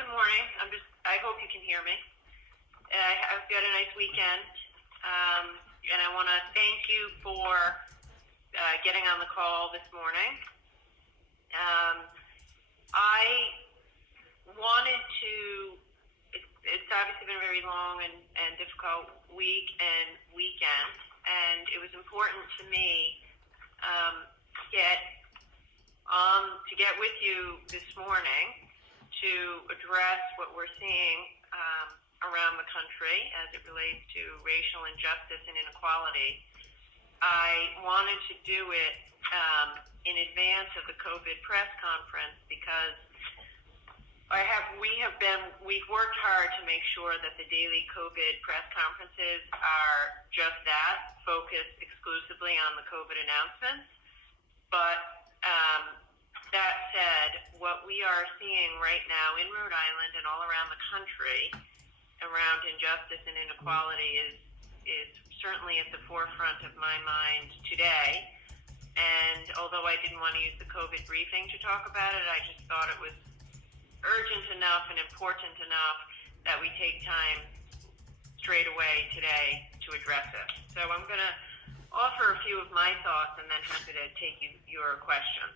good morning. I hope you can hear me. I've got a nice weekend, and I want to thank you for getting on the call this morning. I wanted to, it's obviously been a very long and difficult week and weekend, and it was important to me to get with you this morning to address what we're seeing around the country as it relates to racial injustice and inequality. I wanted to do it in advance of the COVID press conference because we've worked hard to make sure that the daily COVID press conferences are just that, focused exclusively on the COVID announcements. But that said, what we are seeing right now in Rhode Island and all around the country around injustice and inequality is certainly at the forefront of my mind today. And although I didn't want to use the COVID briefing to talk about it, I just thought it was urgent enough and important enough that we take time straight away today to address it. So I'm going to offer a few of my thoughts and then happy to take your questions.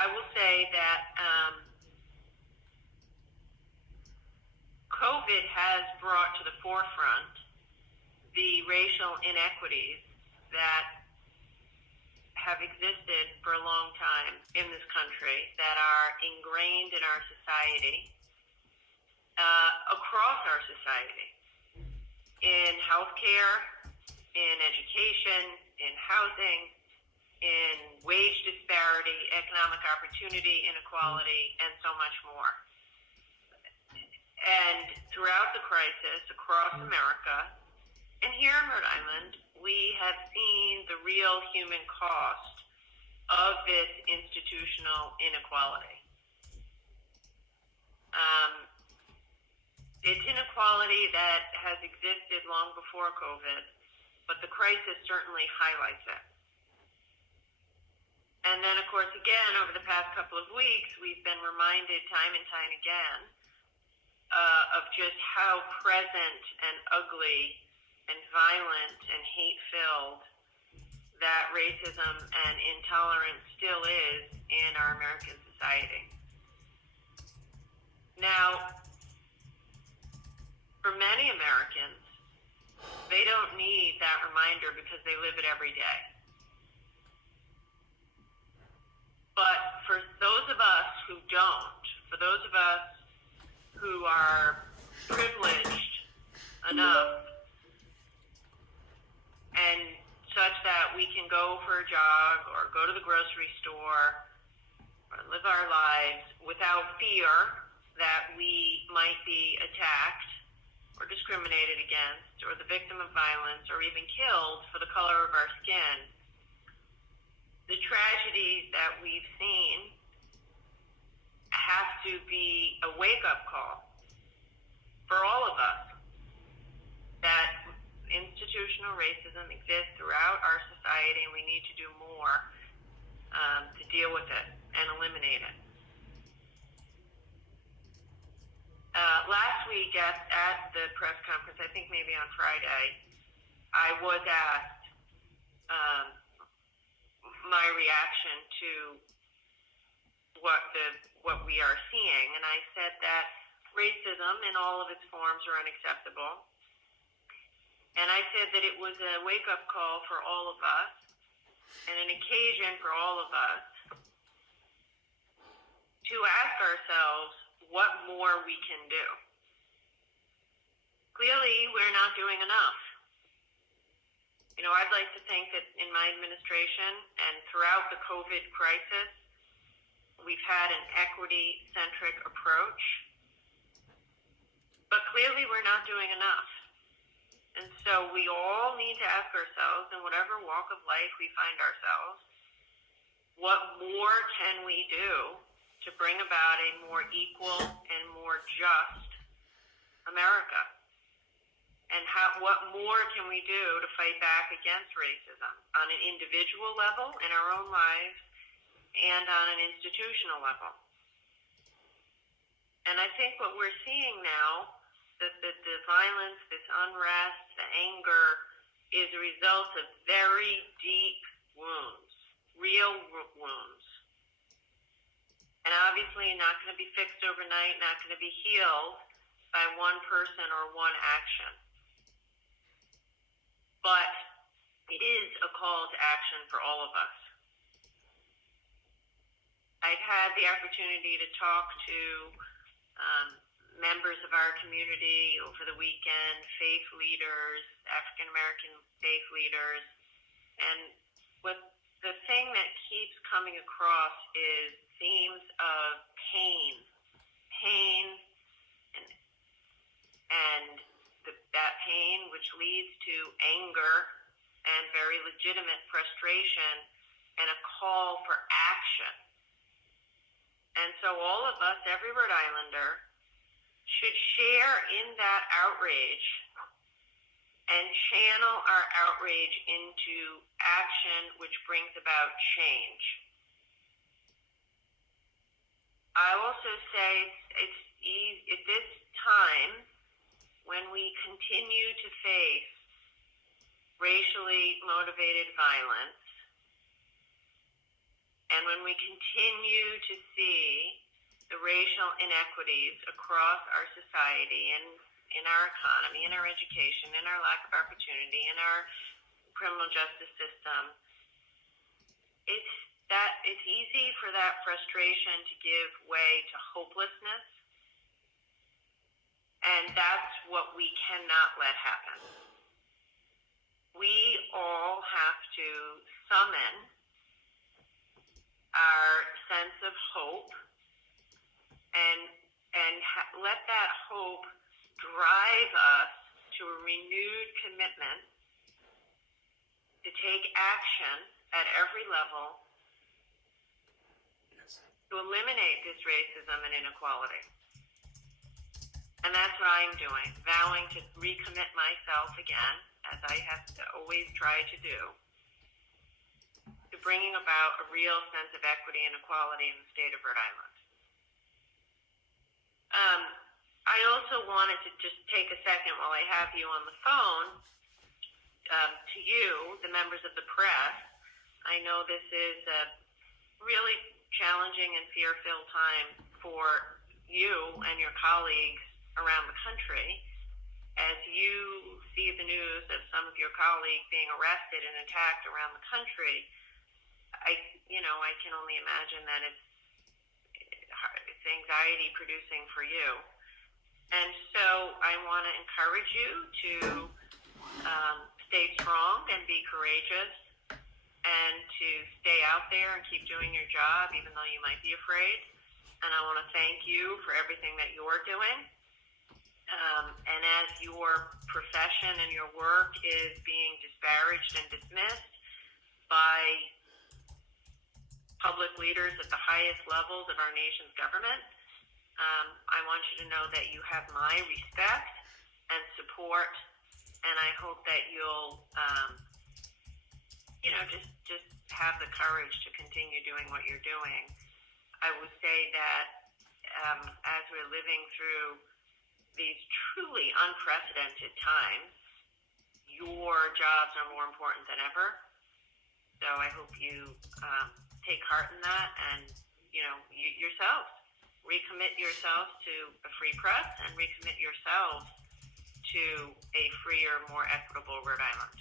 I will say that COVID has brought to the forefront the racial inequities that have existed for a long time in this country, that are ingrained in our society, across our society, in healthcare, in education, in housing, in wage disparity, economic opportunity inequality, and so much more. And throughout the crisis, across America, and here in Rhode Island, we have seen the real human cost of this institutional inequality. It's inequality that has existed long before COVID, but the crisis certainly highlights it. And then, of course, again, over the past couple of weeks, we've been reminded time and time again of just how present and ugly and violent and hate-filled that racism and intolerance still is in our American society. Now, for many Americans, they don't need that reminder because they live it every day. But for those of us who don't, for those of us who are privileged enough and such that we can go for a jog or go to the grocery store or live our lives without fear that we might be attacked or discriminated against or the victim of violence or even killed for the color of our skin, the tragedies that we've seen have to be a wake-up call for all of us that institutional racism exists throughout our society and we need to do more to deal with it and eliminate it. Last week at the press conference, I think maybe on Friday, I was asked my reaction to what we are seeing, and I said that racism in all of its forms are unacceptable. And I said that it was a wake-up call for all of us and an occasion for all of us to ask ourselves what more we can do. Clearly, we're not doing enough. You know, I'd like to think that in my administration and throughout the COVID crisis, we've had an equity-centric approach. But clearly, we're not doing enough. And so we all need to ask ourselves, in whatever walk of life we find ourselves, what more can we do to bring about a more equal and more just America? And what more can we do to fight back against racism on an individual level in our own lives and on an institutional level? And I think what we're seeing now, that the violence, this unrest, the anger, is a result of very deep wounds, real wounds. And obviously not going to be fixed overnight, not going to be healed by one person or one action. But it is a call to action for all of us. I've had the opportunity to talk to members of our community over the weekend, faith leaders, African American faith leaders, and what the thing that keeps coming across is themes of pain, and that pain which leads to anger and very legitimate frustration and a call for action. And so all of us, every Rhode Islander, should share in that outrage and channel our outrage into action which brings about change. I also say it's easy at this time when we continue to face racially motivated violence, and when we continue to see the racial inequities across our society and in our economy, in our education, in our lack of opportunity, in our criminal justice system, it's easy for that frustration to give way to hopelessness, and that's what we cannot let happen. We all have to summon our sense of hope and let that hope drive us to a renewed commitment to take action at every level to eliminate this racism and inequality. And that's what I'm doing, vowing to recommit myself again, as I have to always try to do, to bringing about a real sense of equity and equality in the state of Rhode Island. I also wanted to just take a second while I have you on the phone to you, the members of the press. I know this is a really challenging and fear-filled time for you and your colleagues around the country as you see the news of some of your colleagues being arrested and attacked around the country. I can only imagine that it's anxiety producing for you. And so I want to encourage you to stay strong and be courageous and to stay out there and keep doing your job even though you might be afraid. And I want to thank you for everything that you're doing. And as your profession and your work is being disparaged and dismissed by public leaders at the highest levels of our nation's government, I want you to know that you have my respect and support, and I hope that you'll, just have the courage to continue doing what you're doing. I would say that as we're living through these truly unprecedented times, your jobs are more important than ever. So I hope you take heart in that, and yourselves. Recommit yourselves to a free press and recommit yourselves to a freer, more equitable Rhode Island.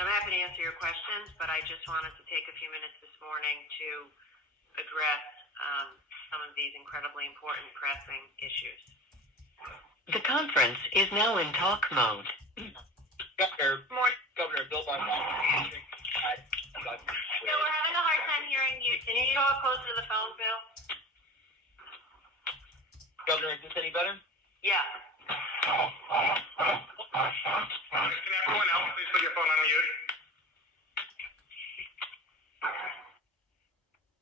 I'm happy to answer your questions, but I just wanted to take a few minutes this morning to address some of these incredibly important pressing issues. The conference is now in talk mode. Governor Bill Von No, we're having a hard time hearing you. Can you talk closer to the phone, Bill? Governor, is this any better? Yeah. Can everyone else please put your phone on mute?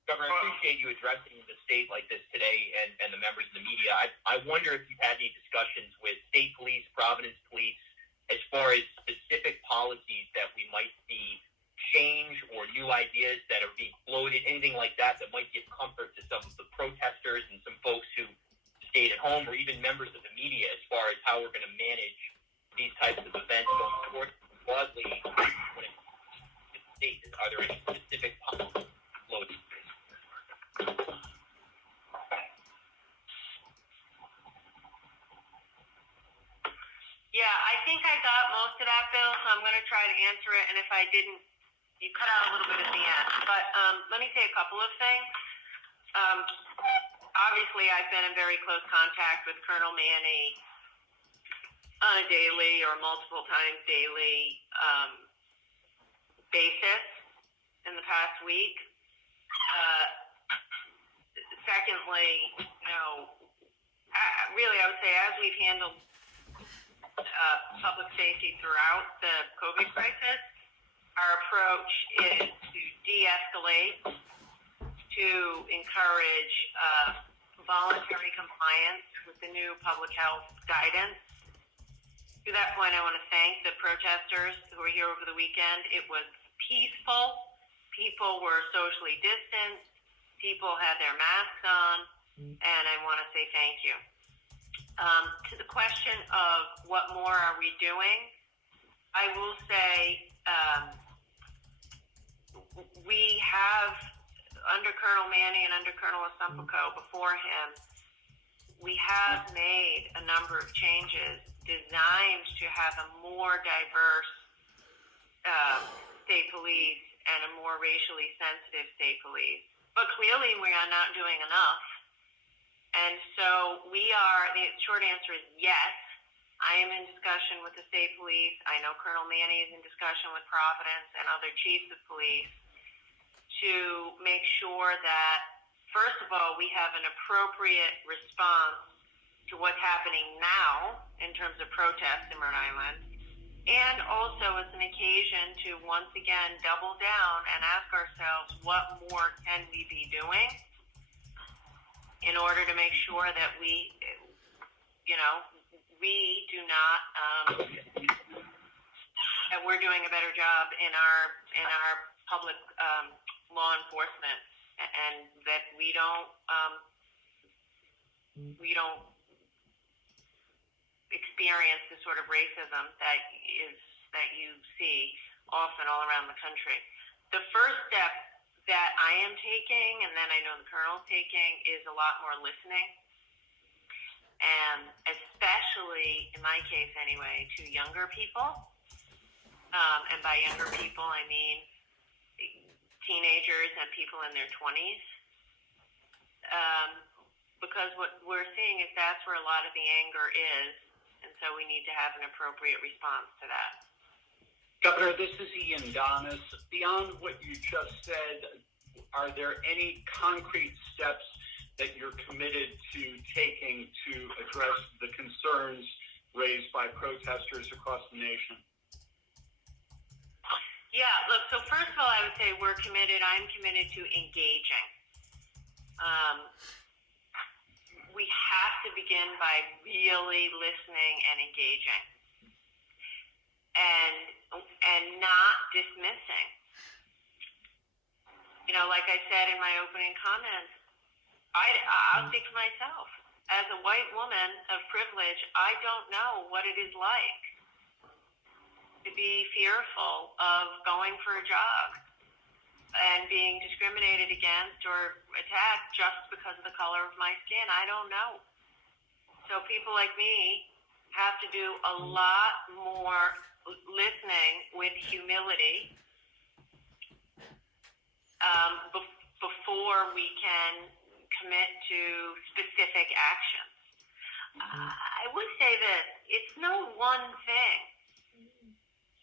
Governor, I appreciate you addressing the state like this today and the members of the media. I wonder if you've had any discussions with state police, Providence police, as far as specific policies that we might see change or new ideas that are being floated, anything like that might give comfort to some of the protesters and some folks who home or even members of the media as far as how we're going to manage these types of events going forward broadly when it comes to the state? Are there any specific policies floating? Yeah, I think I got most of that, Bill, so I'm going to try to answer it, and if I didn't, you cut out a little bit at the end. But let me say a couple of things. Obviously, I've been in very close contact with Colonel Manny on a daily or multiple times daily basis in the past week. Secondly, really, I would say as we've handled public safety throughout the COVID crisis, our approach is to de-escalate, to encourage voluntary compliance with the new public health guidance. To that point, I want to thank the protesters who were here over the weekend. It was peaceful. People were socially distanced. People had their masks on, and I want to say thank you. To the question of what more are we doing, I will say we have, under Colonel Manny and under Colonel Asumpico before him, we have made a number of changes designed to have a more diverse state police and a more racially sensitive state police. But clearly we are not doing enough. And so the short answer is yes. I am in discussion with the state police. I know Colonel Manny is in discussion with Providence and other chiefs of police to make sure that, first of all, we have an appropriate response to what's happening now in terms of protests in Rhode Island, and also as an occasion to once again double down and ask ourselves what more can we be doing in order to make sure that we do not, that we're doing a better job in our public law enforcement, and that we don't experience the sort of racism that you see often all around the country. The first step that I am taking, and then I know the Colonel's taking, is a lot more listening. And especially, in my case anyway, to younger people. And by younger people, I mean teenagers and people in their 20s. Because what we're seeing is that's where a lot of the anger is. And so we need to have an appropriate response to that. Governor, this is Ian Donis. Beyond what you just said, are there any concrete steps that you're committed to taking to address the concerns raised by protesters across the nation? Yeah, look, so first of all, I would say I'm committed to engaging. We have to begin by really listening and engaging. And not dismissing. Like I said in my opening comments, I'll speak for myself. As a white woman of privilege, I don't know what it is like to be fearful of going for a job and being discriminated against or attacked just because of the color of my skin. I don't know. So people like me have to do a lot more listening with humility before we can commit to specific actions. I would say that it's no one thing.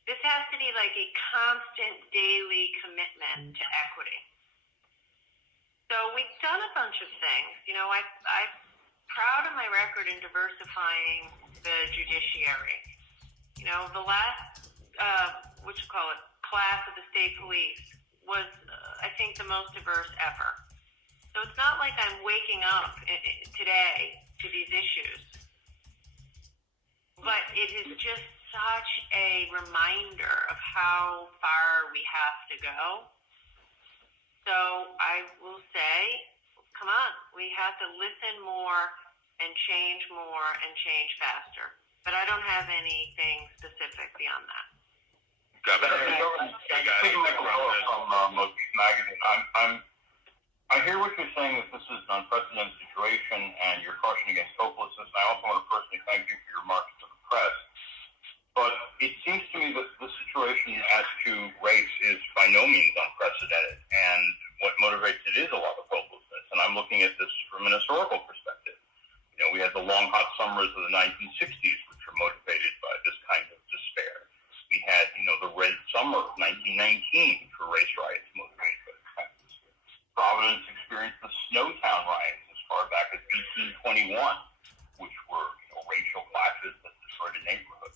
This has to be like a constant daily commitment to equity. So we've done a bunch of things. I'm proud of my record in diversifying the judiciary. The last, class of the state police was, I think, the most diverse ever. So it's not like I'm waking up today to these issues. But it is just such a reminder of how far we have to go. So I will say, come on, we have to listen more and change more and change faster. But I don't have anything specific beyond that. Governor, Hey guys, from Magazine. I hear what you're saying, that this is an unprecedented situation and you're cautioning against hopelessness. I also want to personally thank you for your remarks to the press. But it seems to me that the situation as to race is by no means unprecedented, and what motivates it is a lot of hopelessness. And I'm looking at this from an historical perspective. You know, we had the long, hot summers of the 1960s, which were motivated by this kind of despair. We had, the Red Summer of 1919 for race riots motivated by this kind of despair. Providence experienced the Snowtown riots as far back as 1821, which were, racial clashes that destroyed a neighborhood.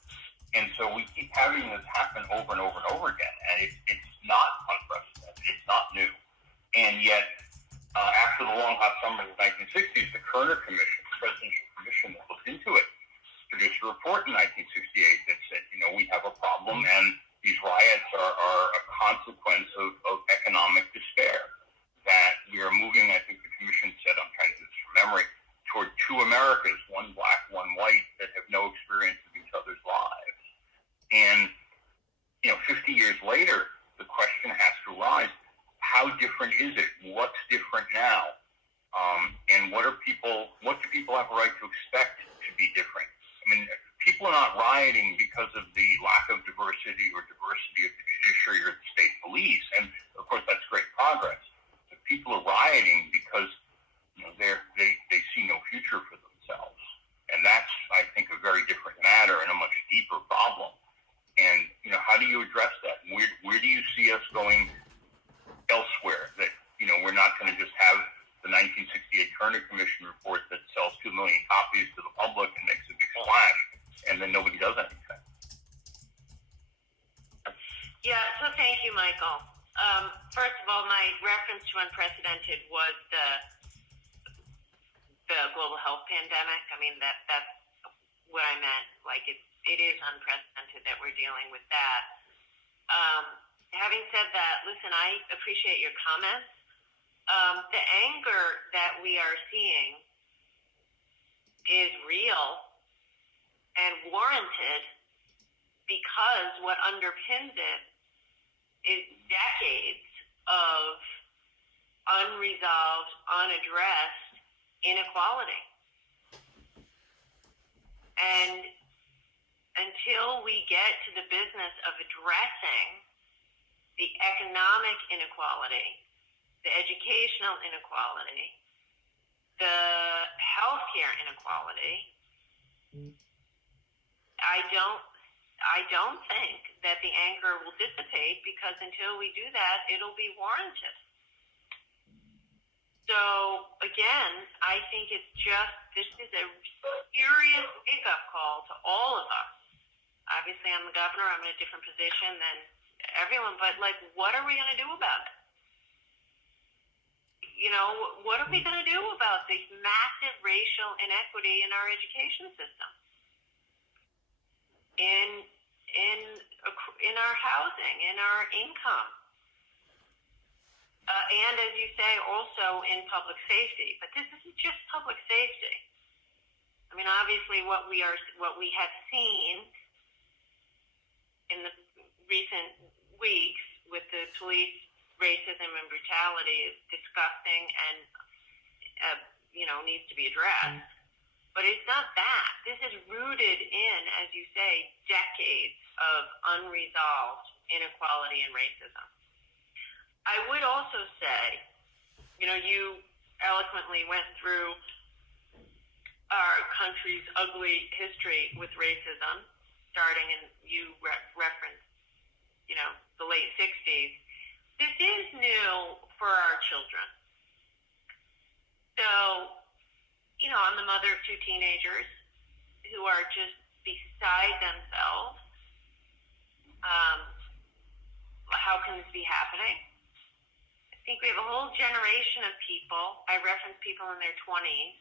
And so we keep having this happen over and over and over again, and it's not unprecedented. It's not new. And yet, after the long, hot summer of the 1960s, the Kerner Commission, the presidential commission that looked into it, produced a report in 1968 that said, we have a problem, and these riots are a consequence of economic despair. That we are moving, I think the commission said, I'm trying to do this from memory, toward two Americas, one black, one white, that have no experience of each other's lives. And, 50 years later, the question has to arise, how different is it? What's different now? And what do people have a right to expect to be different? I mean, people are not rioting because of the lack of diversity or diversity of the judiciary or the state police. And, of course, that's great progress. But people are rioting because they see no future for themselves. And that's, I think, a very different matter and a much deeper problem. And, how do you address that? Where do you see us going elsewhere? That, we're not going to just have the 1968 Kerner Commission report that sells 2 million copies to the public and makes a big splash, and then nobody does anything. Yeah, so thank you, Michael. First of all, my reference to unprecedented was the global health pandemic. I mean, that's what I meant. Like, it is unprecedented that we're dealing with that. Having said that, listen, I appreciate your comments. The anger that we are seeing is real and warranted because what underpins it is decades of unresolved, unaddressed inequality. And until we get to the business of addressing the economic inequality, the educational inequality, the healthcare inequality, I don't think that the anger will dissipate, because until we do that, it'll be warranted. So again, I think this is a serious wake-up call to all of us. Obviously, I'm the governor. I'm in a different position than everyone, but what are we going to do about it? What are we going to do about this massive racial inequity in our education system, in our housing, in our income, and as you say, also in public safety? But this isn't just public safety. I mean, obviously, what we have seen in the recent weeks with the police racism and brutality is disgusting and needs to be addressed. But it's not that. This is rooted in, as you say, decades of unresolved inequality and racism. I would also say, you eloquently went through our country's ugly history with racism, starting in, you referenced, the late 60s. This is new for our children. So, I'm the mother of two teenagers who are just beside themselves. How can this be happening? I think we have a whole generation of people. I reference people in their 20s.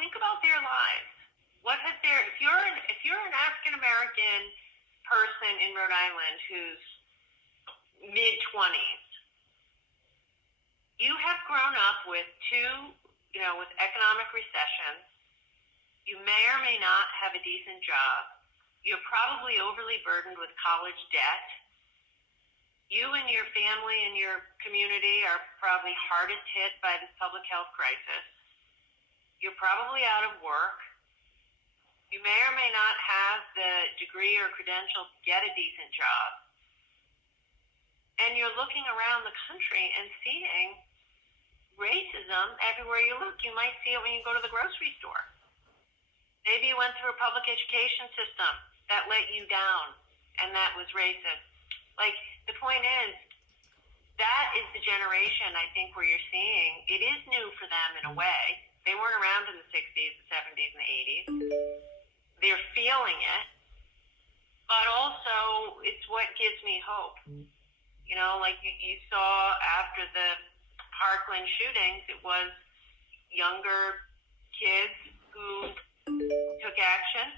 Think about their lives. If you're an African American person in Rhode Island who's mid-20s, you have grown up with two with economic recessions, you may or may not have a decent job. You're probably overly burdened with college debt. You and your family and your community are probably hardest hit by this public health crisis. You're probably out of work. You may or may not have the degree or credentials to get a decent job. And you're looking around the country and seeing racism everywhere you look. You might see it when you go to the grocery store. Maybe you went through a public education system that let you down, and that was racist. Like, the point is, that is the generation, I think, where you're seeing, it is new for them in a way. They weren't around in the 60s, the 70s, and the 80s. They're feeling it, but also it's what gives me hope. Like you saw after the Parkland shootings, it was younger kids who took action.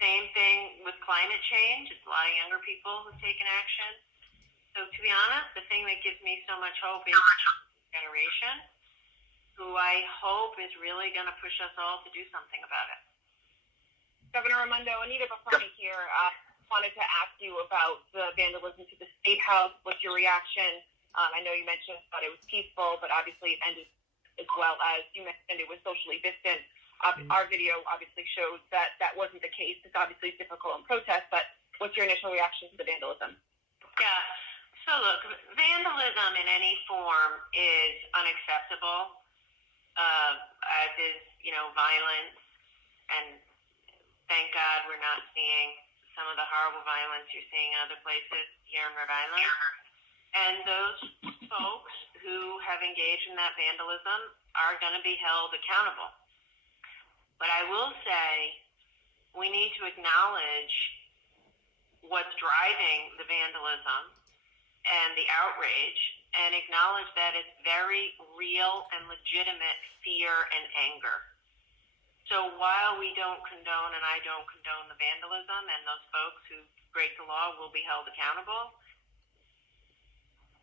Same thing with climate change. It's a lot of younger people who've taken action. So to be honest, the thing that gives me so much hope is generation, who I hope is really going to push us all to do something about it. Governor Raimondo, Anita Bafani here. Wanted to ask you about the vandalism to the State House. What's your reaction? I know you mentioned that it was peaceful, but obviously it ended, as well as you mentioned, it was socially distant. Our video obviously shows that that wasn't the case. It's obviously difficult in protest, but what's your initial reaction to the vandalism? Yeah. So look, vandalism in any form is unacceptable, as is, violence. And thank God we're not seeing some of the horrible violence you're seeing in other places here in Rhode Island. And those folks who have engaged in that vandalism are going to be held accountable. But I will say we need to acknowledge what's driving the vandalism and the outrage, and acknowledge that it's very real and legitimate fear and anger. So while we don't condone, and I don't condone the vandalism, and those folks who break the law will be held accountable,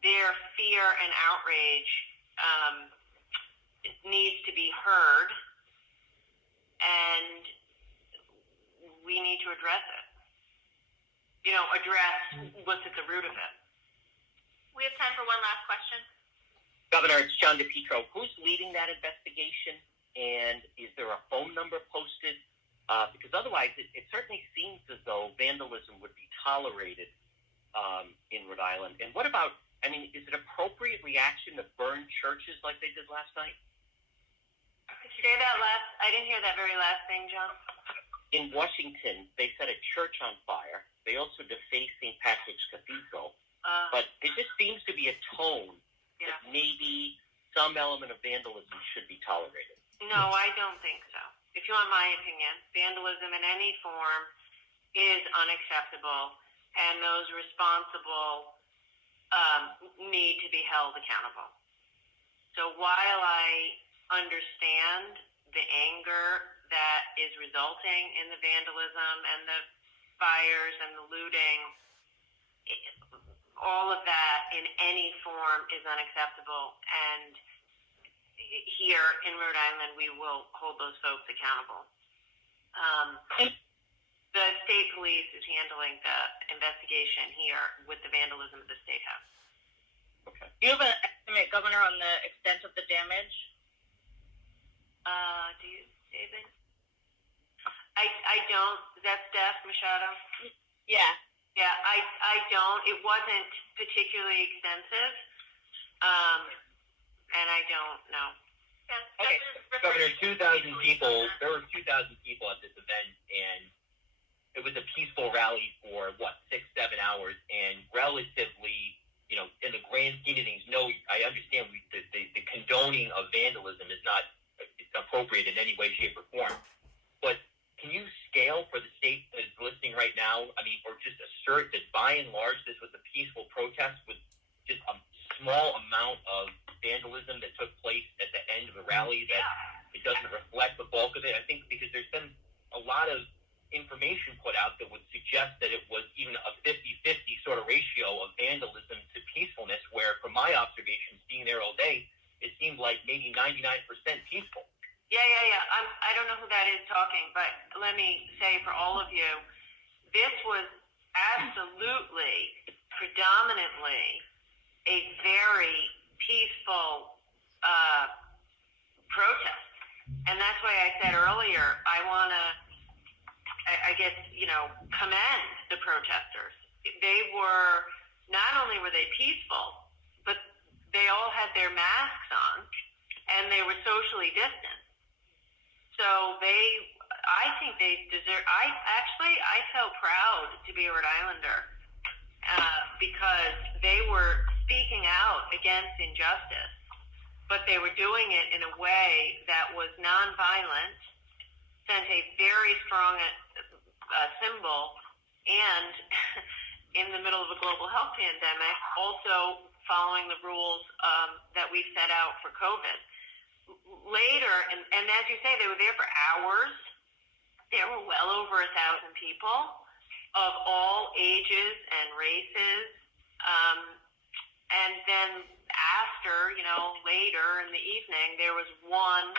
their fear and outrage needs to be heard, and we need to address it. Address what's at the root of it. We have time for one last question. Governor, it's John DePietro. Who's leading that investigation, and is there a phone number posted? Because otherwise, it certainly seems as though vandalism would be tolerated in Rhode Island. And what about, is it appropriate reaction to burn churches like they did last night? Could you say that last? I didn't hear that very last thing, John. In Washington, they set a church on fire. They also defaced St. Patrick's Cathedral. But there just seems to be a tone that maybe some element of vandalism should be tolerated. No, I don't think so. If you want my opinion, vandalism in any form is unacceptable, and those responsible need to be held accountable. So while I understand the anger that is resulting in the vandalism and the fires and the looting, all of that in any form is unacceptable. And here in Rhode Island, we will hold those folks accountable. The state police is handling the investigation here with the vandalism at the State House. Okay. Do you have an estimate, Governor, on the extent of the damage? Do you, David? I don't. Is that Steph Machado? Yeah. Yeah, I don't. It wasn't particularly extensive, and I don't know. Okay, Governor, 2,000 people. There were 2,000 people at this event, and it was a peaceful rally for 6-7 hours, and relatively, in the grand scheme of things, no, I understand the condoning of vandalism is not appropriate in any way, shape, or form. But can you scale for the state that is listening right now? Or just assert that by and large this was a peaceful protest with just a small amount of vandalism that took place at the end of the rally, that it doesn't reflect the bulk of it? I think because there's been a lot of information put out that would suggest that it was even a 50-50 sort of ratio of vandalism to peacefulness, where from my observations, the being there all day, it seemed like maybe 99% peaceful. Yeah. I don't know who that is talking, but let me say for all of you, this was absolutely, predominantly, a very peaceful protest. And that's why I said earlier, I want to, I guess, commend the protesters. They were, not only were they peaceful, but they all had their masks on, and they were socially distant. So I think they deserve, I felt proud to be a Rhode Islander because they were speaking out against injustice, but they were doing it in a way that was nonviolent, sent a very strong symbol, and in the middle of a global health pandemic, also following the rules that we set out for COVID. Later, and as you say, they were there for hours. There were well over 1,000 people of all ages and races. And then after, later in the evening, there was one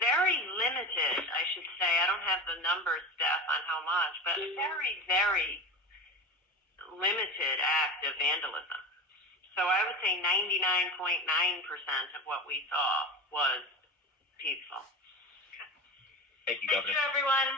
very limited, I should say, I don't have the numbers, Steph, on how much, but very, very limited act of vandalism. So I would say 99.9% of what we saw was peaceful. Thank you, Thank Governor. you, everyone.